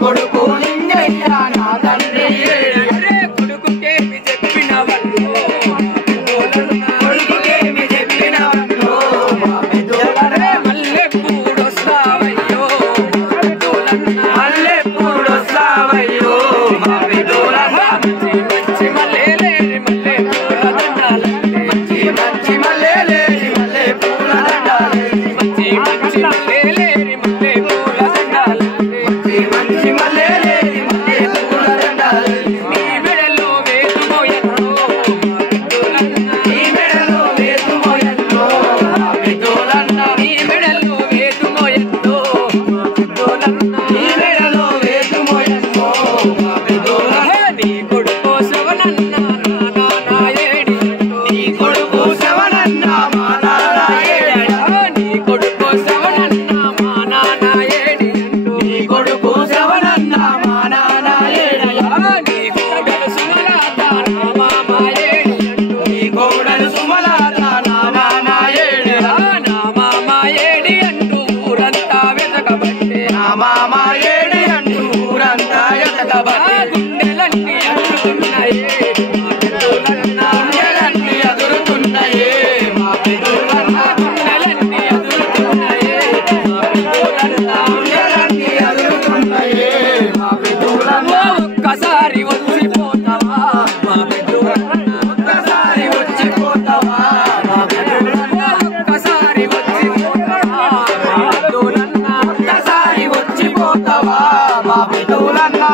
కొడుకు లింగయ్య నా తండ్రి కొడుకుకేమి చెప్పినవన్నో కొడుకుకేమి చెప్పినవన్నో మా పెద్దోళ్ళ మల్లెపూడొస్తావయ్యో మల్లెపూడొస్తావయ్యో మా పెద్దోళ్ళ మంచి మల్లెలేని మల్లెపూల దండాలండి మంచి మల్లెలేని మల్లెపూల దండాలండి మంచి మల్లెలేని మల్లెపూల దండాలండి మంచి మల్లెలేని మల్లెపూల దండాలండి నీ మెడలో వేసుమోయన్నో నీ మెడలో వేసుమోయన్నో మా పెద్దోళ్ళన్న నీ మెడలో వేసుమోయన్నో మా పెద్దోళ్ళన్న నీ మెడలో వేసుమోయన్నో మా పెద్దోళ్ళన్న నీ కొడుకు శవనన్న నానాయేడి నీ కొడుకు శవనన్న మా నానాయేడి నీ కొడుకు శవనన్న మా నానాయేడి నీ కొడుకు శవనన్న మా నానాయేడి నీ కోడలు సుమలత నా మామాయేడి నీ కోడలు సుమలత నా మామాయేడి నా మామాయేడి అంటూ ఊరంతా వెతకబట్టే నా మామాయేడి అంటూ ఊరంతా వెతకబట్టే గుండెలన్నీ అదురుతున్నాయే మా పెద్దోళ్ళన్న గుండెలన్నీ అదురుతున్నాయే మా పెద్దోళ్ళన్న గుండెలన్నీ అదురుతున్నాయే మా పెద్దోళ్ళన్న గుండెలన్నీ అదురుతున్నాయే మా పెద్దోళ్ళన్న ఒక్కసారి వచ్చిపోతావా మా పెద్దోళ్ళన్న ఒక్కసారి వచ్చిపోతావా మా పెద్దోళ్ళన్న ఒక్కసారి వచ్చిపోతావా మా పెద్దోళ్ళన్న ఒక్కసారి వచ్చిపోతావా మా పెద్దోళ్ళన్న